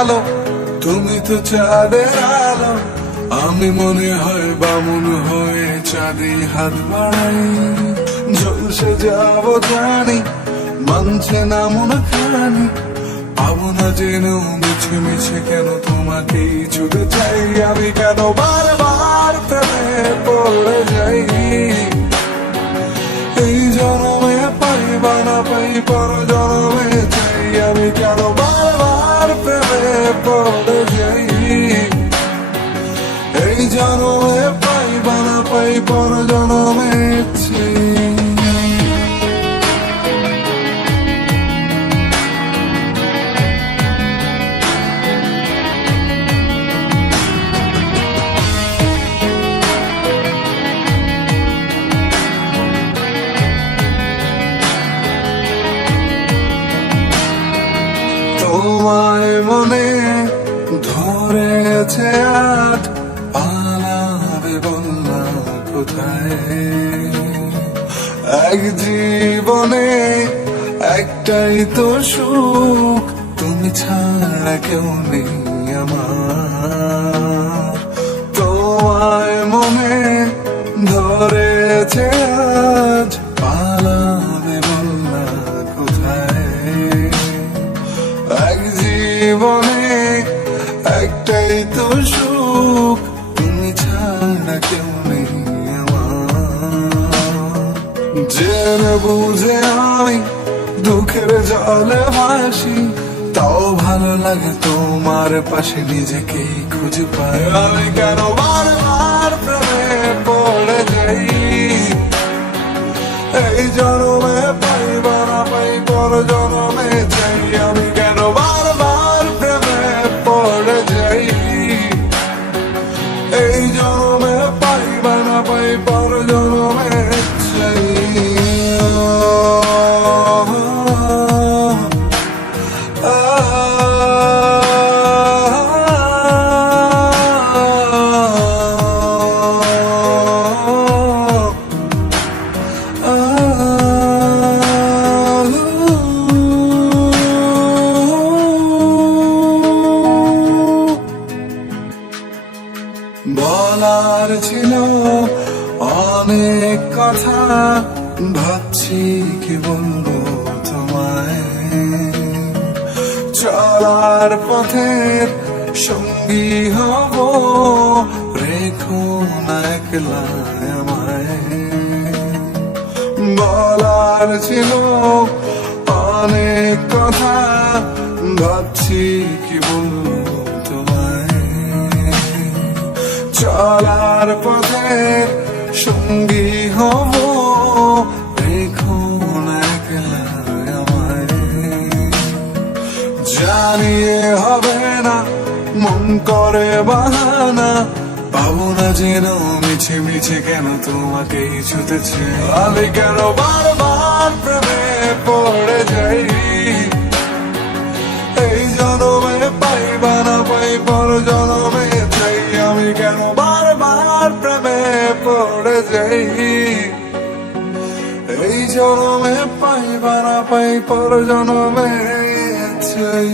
আলো, তুমি তো চাঁদের আলো। আমি মনে হয় বামুন হয়ে চাঁদে হাত বাড়াই, ঝলসে যাব জানি, মানছে না মন খানি। পাবো না যেন মিছে মিছে কেন তোমাকেই ছুটে চাই, আমি কেন বারবার প্রেমে পড়ে যাই। এই জনমে পাই বা না পাই পর জনমে চাই, আমি কেন বারবার প্রেমে পড়ে যাই। এই জনমে পাই বা না পাই পর জনমে চাই। তোমায় মনে ধরেছে আজ, পালাবে বললা কোথায়। এক জীবনে একটাই তো সুখ, তুমি ছাড়া কেউ নেই আমার। তোমায় মনে ধরেছে আজ, পালাবে বললা কোথায়। এক জীবনে একটাই তো সুখ, তুমি ছাড়া কেউ নেই আমার। জেনে বুঝে আমি দুঃখের জলে ভাসি, তাও ভালো লাগে তোমার পাশে নিজেকে খুঁজে পাই। আমি কেন বারবার প্রেমে পড়ে যাই, এই জনমে পাই বা না পাই পর জনমে চাই। আমি কেন বারবার প্রেমে পড়ে যাই, এই জনমে পাই বা না পাই পর জনমে চাই। বলার ছিল অনেক কথা, ভাবছি কি বলবো তোমায়। চলার পথের সঙ্গী হব, রেখো না একলা আমায়। বলার ছিল অনেক কথা, ভাবছি কি বলবো তোমায়। চলার পথে সঙ্গী হব, রেখো না একলা আমায়। জানিয়ে হবে না মন করে বাহানা, পাবো না যেন মিছে মিছে কেন তোমাকেই ছুটেছে। আমি কেন বারবার প্রেমে পড়ে যাই, এই জনমে পাই বা না পাই পর জনমে চাই। আমি কেন বারবার প্রেমে পড়ে যাই, এই জনমে পাই বা না পাই পর জনমে চাই।